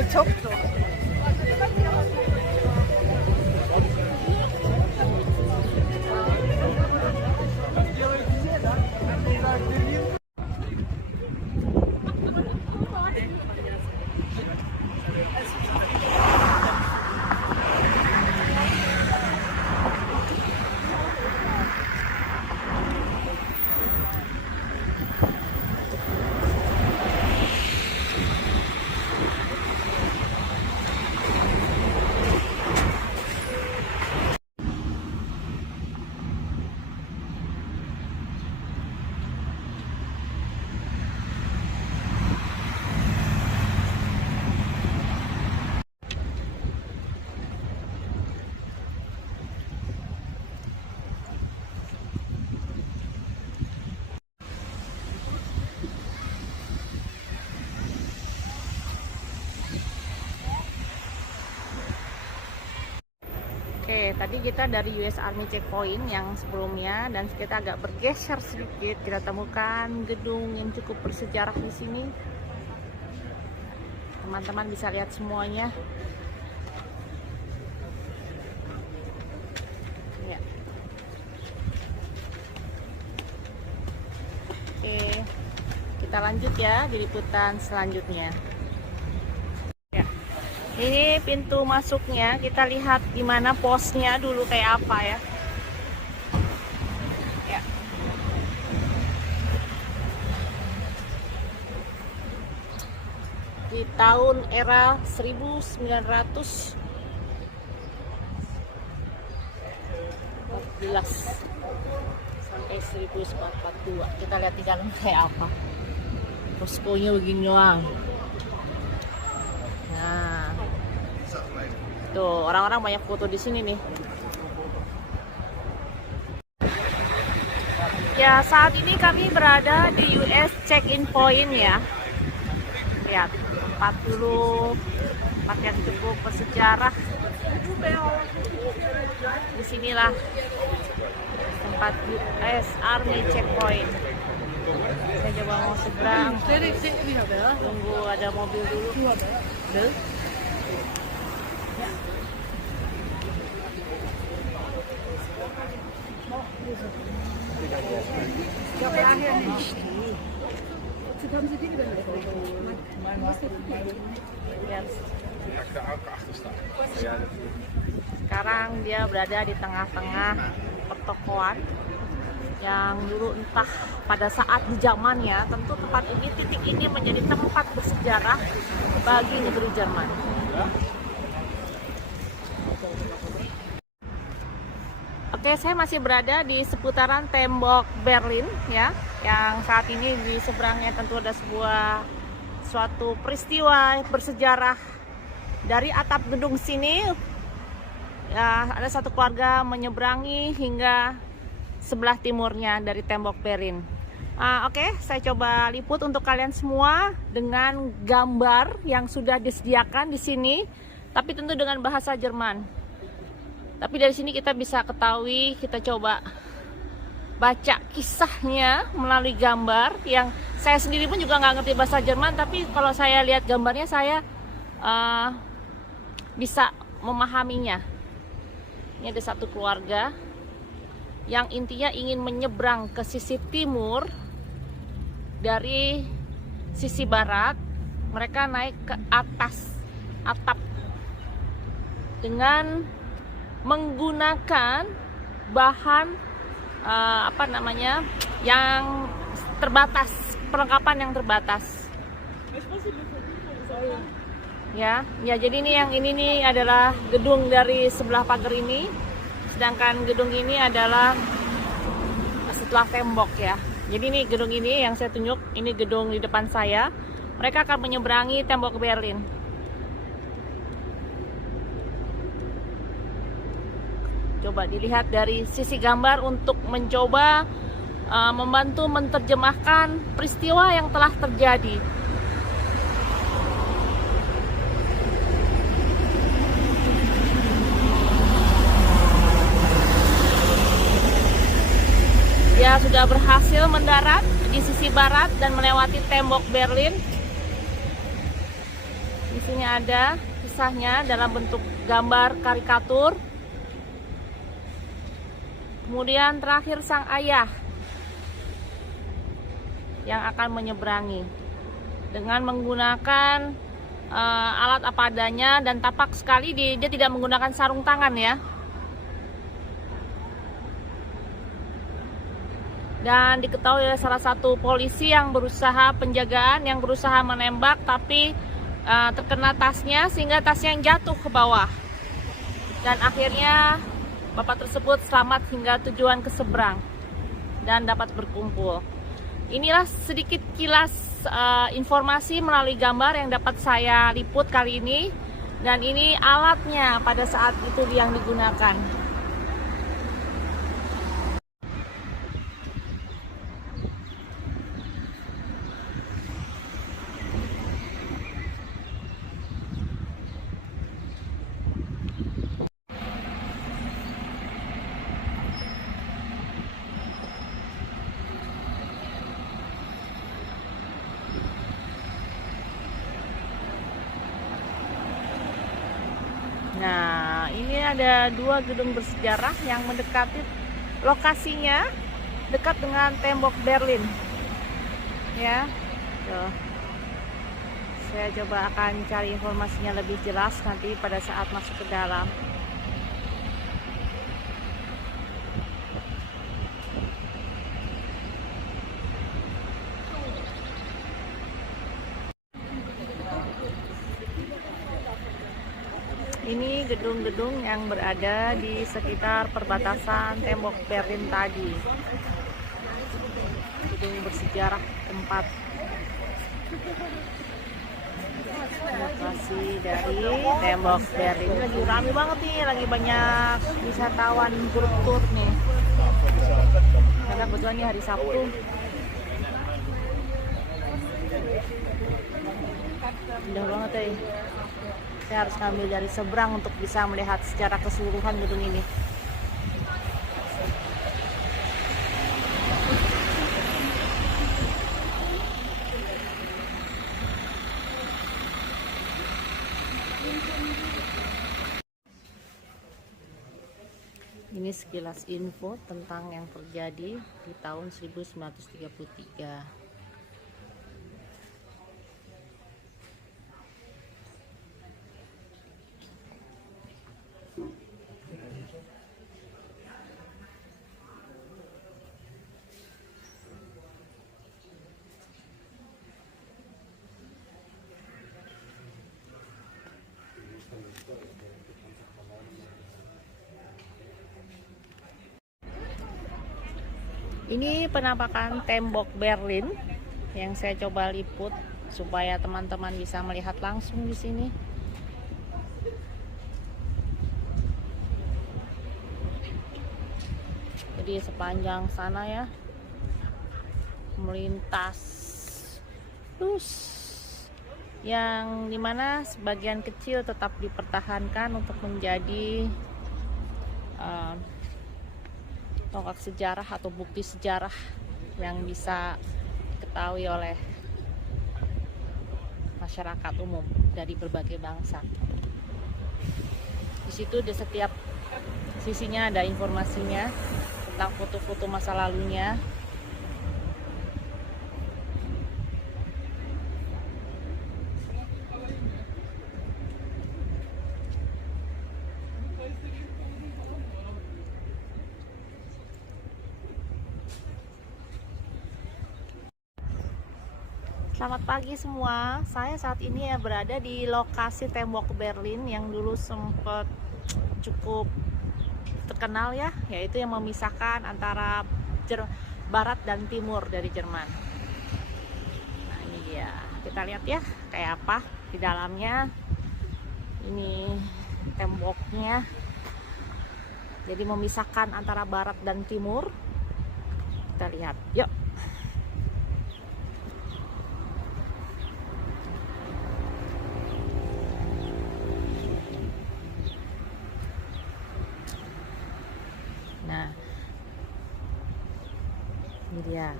Ve çok zor. Oke, tadi kita dari US Army Checkpoint yang sebelumnya dan kita agak bergeser sedikit. Kita temukan gedung yang cukup bersejarah di sini. Teman-teman bisa lihat semuanya. Ya. Oke, kita lanjut ya di liputan selanjutnya. Ini pintu masuknya, kita lihat di mana posnya dulu kayak apa ya. Ya. Di tahun era 1914 sampai 1442. Kita lihat di dalam kayak apa. Poskonya begini doang. Nah, tuh orang-orang banyak foto di sini nih. Ya, saat ini kami berada di US Check-in Point ya. Lihat, tempat dulu, tempat yang cukup bersejarah. Di sinilah tempat US Army Checkpoint. Saya coba mau seberang. Tunggu ada mobil dulu. Sekarang dia berada di tengah-tengah pertokoan yang dulu entah pada saat di zamannya, tentu tempat ini, titik ini menjadi tempat bersejarah bagi negeri Jerman. Oke, saya masih berada di seputaran tembok Berlin ya, yang saat ini di seberangnya tentu ada suatu peristiwa bersejarah. Dari atap gedung sini ya, ada satu keluarga menyeberangi hingga sebelah timurnya dari tembok Berlin. Oke, saya coba liput untuk kalian semua dengan gambar yang sudah disediakan di sini, tapi tentu dengan bahasa Jerman. Tapi dari sini kita bisa ketahui, kita coba baca kisahnya melalui gambar yang saya sendiri pun juga nggak ngerti bahasa Jerman, tapi kalau saya lihat gambarnya saya bisa memahaminya. Ini ada satu keluarga yang intinya ingin menyeberang ke sisi timur dari sisi barat. Mereka naik ke atas atap dengan menggunakan bahan yang terbatas, perlengkapan yang terbatas. Ya, jadi yang ini nih adalah gedung dari sebelah pagar ini, sedangkan gedung ini adalah setelah tembok ya. Jadi ini gedung ini yang saya tunjuk, ini gedung di depan saya. Mereka akan menyeberangi tembok Berlin. Coba dilihat dari sisi gambar untuk mencoba membantu menerjemahkan peristiwa yang telah terjadi. Dia sudah berhasil mendarat di sisi barat dan melewati tembok Berlin. Di sini ada kisahnya dalam bentuk gambar karikatur. Kemudian terakhir sang ayah yang akan menyeberangi dengan menggunakan alat apa adanya, dan tapak sekali dia tidak menggunakan sarung tangan ya. Dan diketahui oleh salah satu polisi yang berusaha penjagaan, yang berusaha menembak, tapi terkena tasnya sehingga tasnya yang jatuh ke bawah. Dan akhirnya bapak tersebut selamat hingga tujuan ke seberang dan dapat berkumpul. Inilah sedikit kilas informasi melalui gambar yang dapat saya liput kali ini, dan ini alatnya pada saat itu yang digunakan. Nah, ini ada dua gedung bersejarah yang mendekati lokasinya, dekat dengan tembok Berlin. Ya, tuh. Saya coba akan cari informasinya lebih jelas nanti pada saat masuk ke dalam. Ini gedung-gedung yang berada di sekitar perbatasan tembok Berlin tadi. Gedung bersejarah tempat lokasi dari tembok Berlin. Ini lagi ramai banget nih, lagi banyak wisatawan grup tour nih. Karena kebetulan ini hari Sabtu. Indah banget ya. Saya harus ngambil dari seberang untuk bisa melihat secara keseluruhan gedung ini. Ini sekilas info tentang yang terjadi di tahun 1933. Ini penampakan tembok Berlin yang saya coba liput supaya teman-teman bisa melihat langsung di sini. Jadi sepanjang sana ya, melintas terus, yang dimana sebagian kecil tetap dipertahankan untuk menjadi tonggak sejarah atau bukti sejarah yang bisa diketahui oleh masyarakat umum dari berbagai bangsa. Di situ di setiap sisinya ada informasinya tentang foto-foto masa lalunya. Selamat pagi semua, saya saat ini berada di lokasi tembok Berlin yang dulu sempat cukup terkenal ya, yaitu yang memisahkan antara barat dan timur dari Jerman. Nah ini dia, kita lihat ya kayak apa di dalamnya. Ini temboknya, jadi memisahkan antara barat dan timur. Kita lihat, yuk. Nah, ini dia.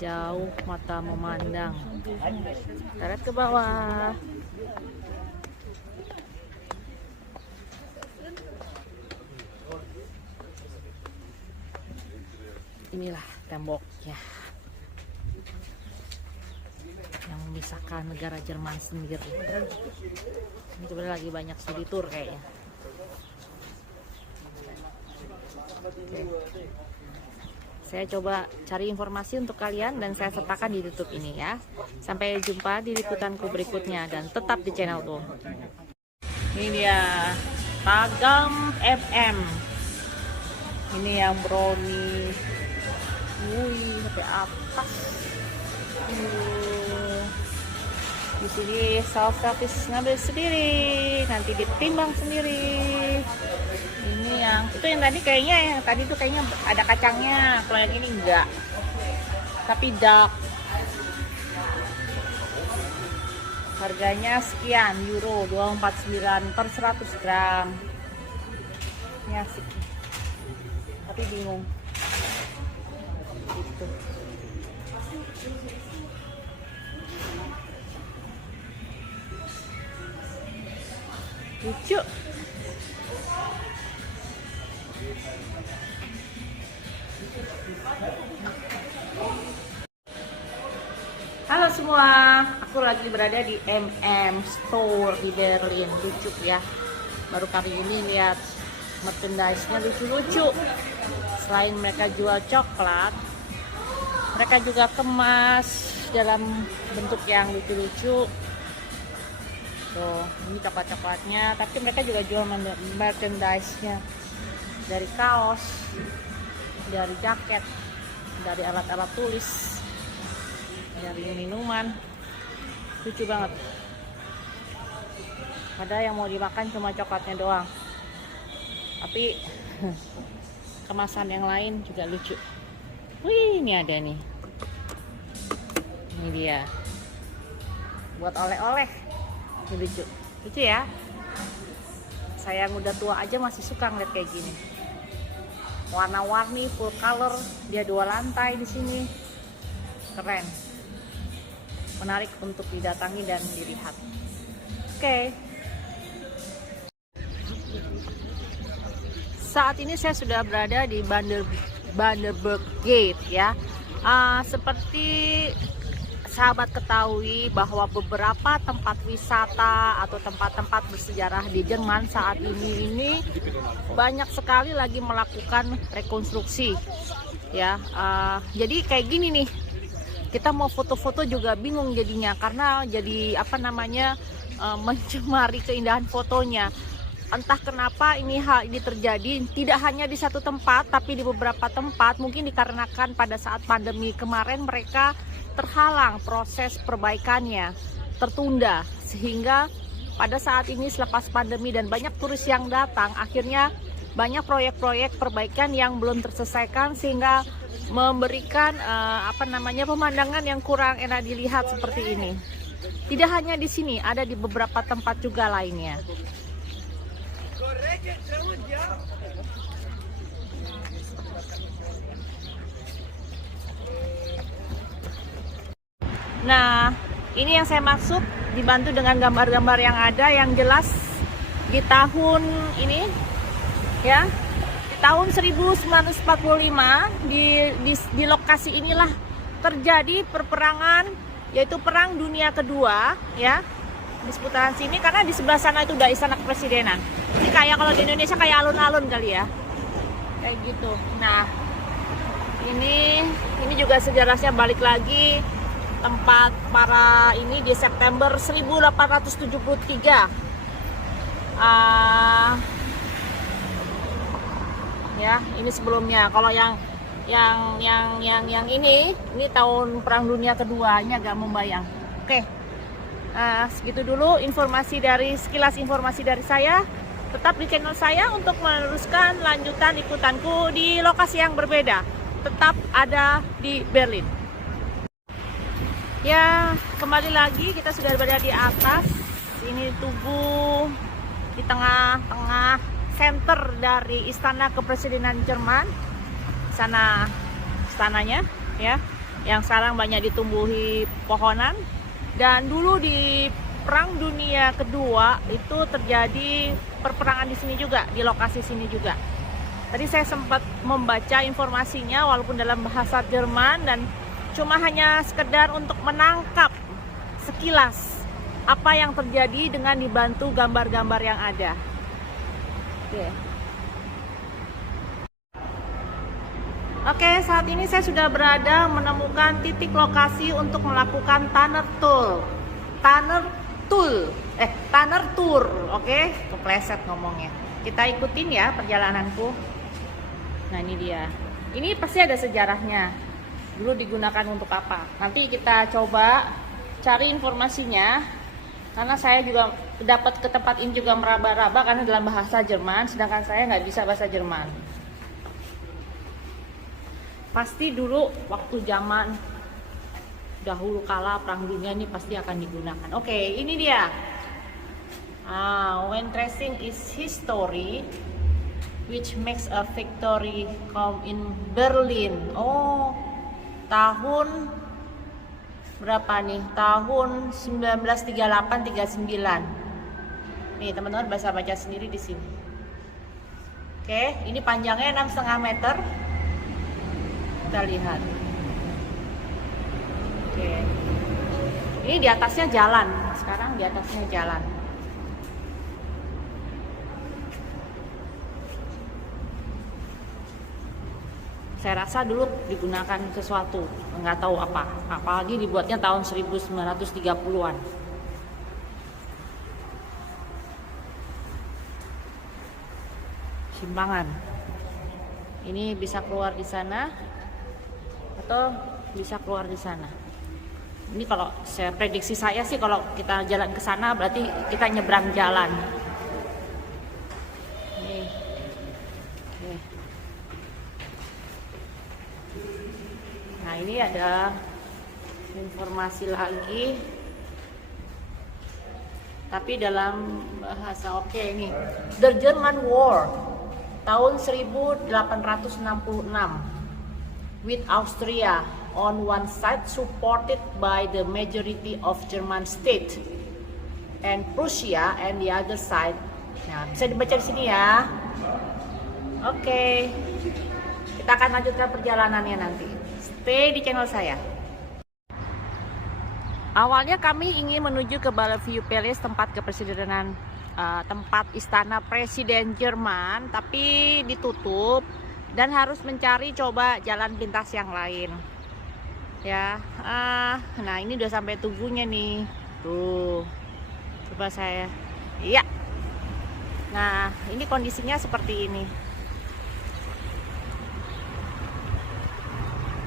Jauh mata memandang. Tarik ke bawah. Inilah temboknya yang memisahkan negara Jerman sendiri. Ini sebenarnya lagi banyak studi tour kayaknya. Oke. Saya coba cari informasi untuk kalian dan saya sertakan di YouTube ini ya. Sampai jumpa di liputanku berikutnya dan tetap di channel tuh. Ini dia Tagam FM. Ini yang brownie. Wih, sampai atas. Di sini self service, ngambil sendiri, nanti ditimbang sendiri. Ini itu yang tadi kayaknya, yang tadi tuh kayaknya ada kacangnya, kalau yang ini enggak, tapi dark. Harganya sekian euro, 249 per 100 gram. Ini asik, tapi bingung gitu. Lucu. Halo semua, aku lagi berada di MM Store di Berlin. Lucu ya, baru kali ini lihat merchandise-nya lucu-lucu. Selain mereka jual coklat, mereka juga kemas dalam bentuk yang lucu-lucu. Tuh, ini coklat-coklatnya, tapi mereka juga jual merchandise-nya. Dari kaos, dari jaket, dari alat-alat tulis, dari minuman. Lucu banget. Ada yang mau dimakan cuma coklatnya doang, tapi kemasan yang lain juga lucu. Wih, ini ada nih. Ini dia. Buat oleh-oleh. Ini lucu. Lucu ya. Saya yang udah tua aja masih suka ngeliat kayak gini. Warna-warni, full color. Dia 2 lantai di sini. Keren. Menarik untuk didatangi dan dilihat. Oke. Saat ini saya sudah berada di Banderburg Gate ya. Seperti sahabat ketahui bahwa beberapa tempat wisata atau tempat-tempat bersejarah di Jerman saat ini banyak sekali lagi melakukan rekonstruksi ya. Jadi kayak gini nih, kita mau foto-foto juga bingung jadinya karena jadi mencemari keindahan fotonya. Entah kenapa hal ini terjadi tidak hanya di satu tempat tapi di beberapa tempat, mungkin dikarenakan pada saat pandemi kemarin mereka terhalang proses perbaikannya, tertunda, sehingga pada saat ini selepas pandemi dan banyak turis yang datang, akhirnya banyak proyek-proyek perbaikan yang belum terselesaikan sehingga memberikan pemandangan yang kurang enak dilihat seperti ini. Tidak hanya di sini, ada di beberapa tempat juga lainnya. Nah, ini yang saya maksud, dibantu dengan gambar-gambar yang ada yang jelas di tahun ini ya, di tahun 1945 di lokasi inilah terjadi perperangan, yaitu Perang Dunia Kedua ya, di seputaran sini, karena di sebelah sana itu udah istana kepresidenan. Ini kayak kalau di Indonesia kayak alun-alun kali ya, kayak gitu. Nah, ini juga sejarahnya balik lagi. Tempat para ini di September 1873 ya, ini sebelumnya. Kalau yang ini tahun Perang Dunia Kedua, ini agak membayang. Oke, segitu dulu sekilas informasi dari saya. Tetap di channel saya untuk meneruskan lanjutan ikutanku di lokasi yang berbeda. Tetap ada di Berlin. Ya, kembali lagi kita sudah berada di atas. Ini tugu di tengah-tengah center dari istana kepresidenan Jerman. Sana istananya ya, yang sekarang banyak ditumbuhi pohonan. Dan dulu di Perang Dunia Kedua itu terjadi perperangan di sini juga, di lokasi sini juga. Tadi saya sempat membaca informasinya walaupun dalam bahasa Jerman, dan cuma hanya sekedar untuk menangkap sekilas apa yang terjadi dengan dibantu gambar-gambar yang ada. Oke, saat ini saya sudah berada menemukan titik lokasi untuk melakukan tunnel tour. Oke, kepleset ngomongnya. Kita ikutin ya perjalananku. Nah, ini dia. Ini pasti ada sejarahnya. Dulu digunakan untuk apa? Nanti kita coba cari informasinya. Karena saya juga dapat ke tempat ini juga meraba-raba karena dalam bahasa Jerman, sedangkan saya nggak bisa bahasa Jerman. Pasti dulu waktu zaman dahulu kala Perang Dunia ini pasti akan digunakan. Oke, ini dia. When tracing is history, which makes a victory come in Berlin. Oh, tahun berapa nih? Tahun 1938-39. Nih teman-teman baca sendiri di sini. Oke, ini panjangnya 6,5 meter. Kita lihat. Oke. Ini di atasnya jalan. Sekarang di atasnya jalan. Saya rasa dulu digunakan sesuatu, nggak tahu apa. Apalagi dibuatnya tahun 1930-an. Simpangan. Ini bisa keluar di sana atau bisa keluar di sana. Ini kalau saya prediksi saya sih kalau kita jalan ke sana berarti kita nyebrang jalan. Nih. Oke. Nah, ini ada informasi lagi. Tapi dalam bahasa ini. The German War tahun 1866. With Austria on one side supported by the majority of German state and Prussia and the other side. Nah, bisa dibaca di sini ya. Oke. Kita akan lanjutkan perjalanannya nanti. Stay di channel saya. Awalnya kami ingin menuju ke Bellevue Palace, tempat kepresidenan, tempat istana presiden Jerman, tapi ditutup. Dan harus mencari coba jalan pintas yang lain ya. Nah ini udah sampai tubuhnya nih tuh, coba saya iya. Nah ini kondisinya seperti ini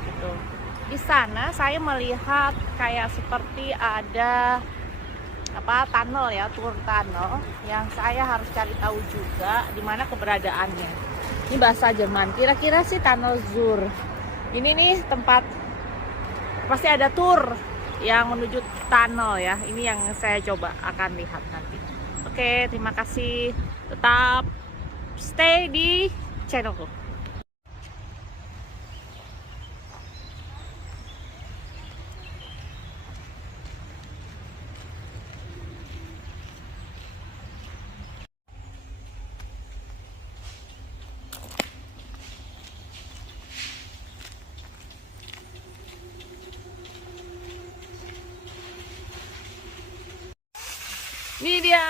gitu. Di sana saya melihat kayak seperti ada tunnel ya, tour tunnel yang saya harus cari tahu juga di mana keberadaannya. Ini bahasa Jerman, kira-kira sih tunnel Zur. Ini nih tempat pasti ada tour yang menuju tunnel ya. Ini yang saya coba akan lihat nanti. Oke, terima kasih. Tetap stay di channelku. Ini dia,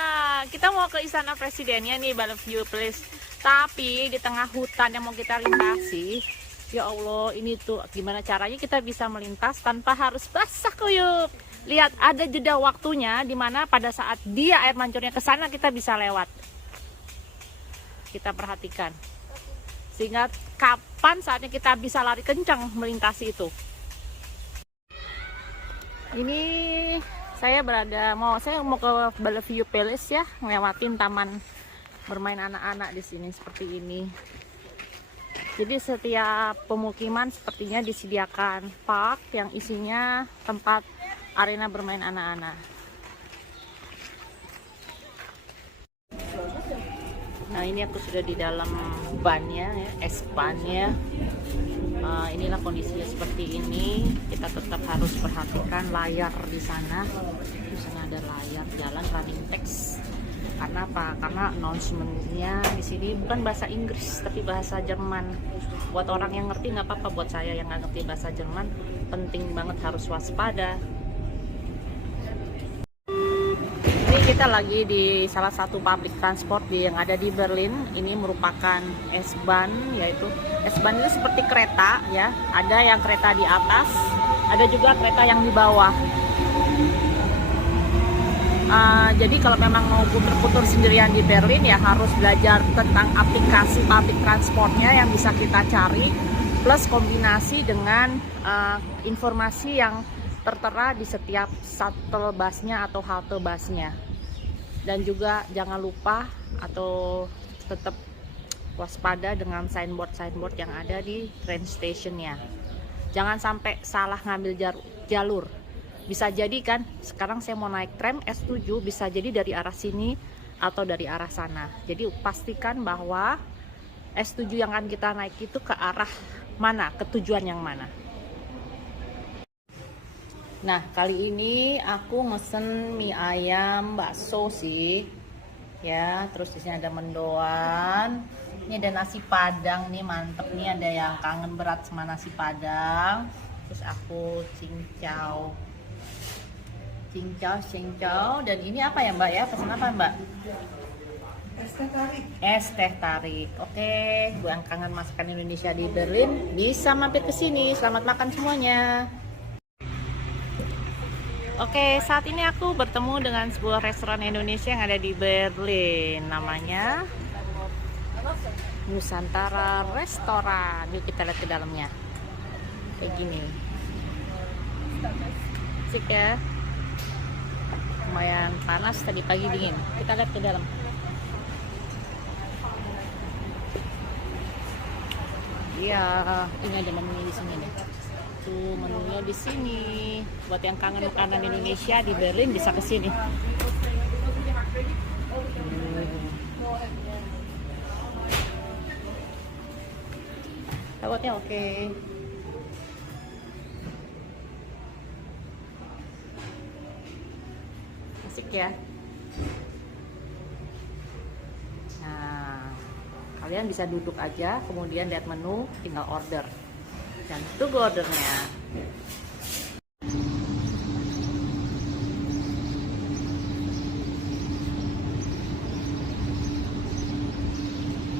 kita mau ke istana presidennya nih, Bellevue Palace. Tapi di tengah hutan yang mau kita lintasi, ya Allah, ini tuh gimana caranya kita bisa melintas tanpa harus basah kuyup. Lihat, ada jeda waktunya di mana pada saat dia air mancurnya ke sana kita bisa lewat. Kita perhatikan. Sehingga kapan saatnya kita bisa lari kencang melintasi itu. Ini saya mau ke Bellevue Palace ya, ngelewatin taman bermain anak-anak di sini seperti ini. Jadi setiap pemukiman sepertinya disediakan park yang isinya tempat arena bermain anak-anak. Nah, ini aku sudah di dalam bannya ya, es bannya. Inilah kondisinya seperti ini. Kita tetap harus perhatikan layar di sana. Di sana ada layar jalan running text. Karena apa? Karena announcementnya di sini bukan bahasa Inggris tapi bahasa Jerman. Buat orang yang ngerti nggak apa-apa, buat saya yang nggak ngerti bahasa Jerman penting banget harus waspada. Kita lagi di salah satu public transport yang ada di Berlin. Ini merupakan S-Bahn, yaitu S-Bahn itu seperti kereta ya. Ada yang kereta di atas, ada juga kereta yang di bawah. Jadi kalau memang mau putar-putar sendirian di Berlin ya harus belajar tentang aplikasi public transportnya yang bisa kita cari, plus kombinasi dengan informasi yang tertera di setiap shuttle busnya atau halte busnya. Dan juga jangan lupa atau tetap waspada dengan signboard yang ada di train stationnya. Jangan sampai salah ngambil jalur. Bisa jadi kan sekarang saya mau naik tram S7, bisa jadi dari arah sini atau dari arah sana. Jadi pastikan bahwa S7 yang akan kita naik itu ke arah mana, ke tujuan yang mana. Nah, kali ini aku mesen mie ayam bakso sih. Ya, terus di sini ada mendoan. Ini ada nasi padang nih, mantep nih, ada yang kangen berat sama nasi padang. Terus aku cincau. Dan ini apa ya, Mbak ya? Pesan apa, Mbak? Es teh tarik. Es teh tarik. Oke, gue yang kangen masakan Indonesia di Berlin bisa mampir ke sini. Selamat makan semuanya. Oke, saat ini aku bertemu dengan sebuah restoran Indonesia yang ada di Berlin. Namanya Nusantara Restoran. Yuk kita lihat ke dalamnya. Kayak gini. Asik ya. Lumayan panas, tadi pagi dingin. Kita lihat ke dalam. Iya, ini ada menunya di sini nih. Tuh menunya di sini. Buat yang kangen makanan Indonesia di Berlin bisa ke sini. Lewatnya oke. Asik ya. Nah, kalian bisa duduk aja, kemudian lihat menu, tinggal order. Dan tunggu ordernya.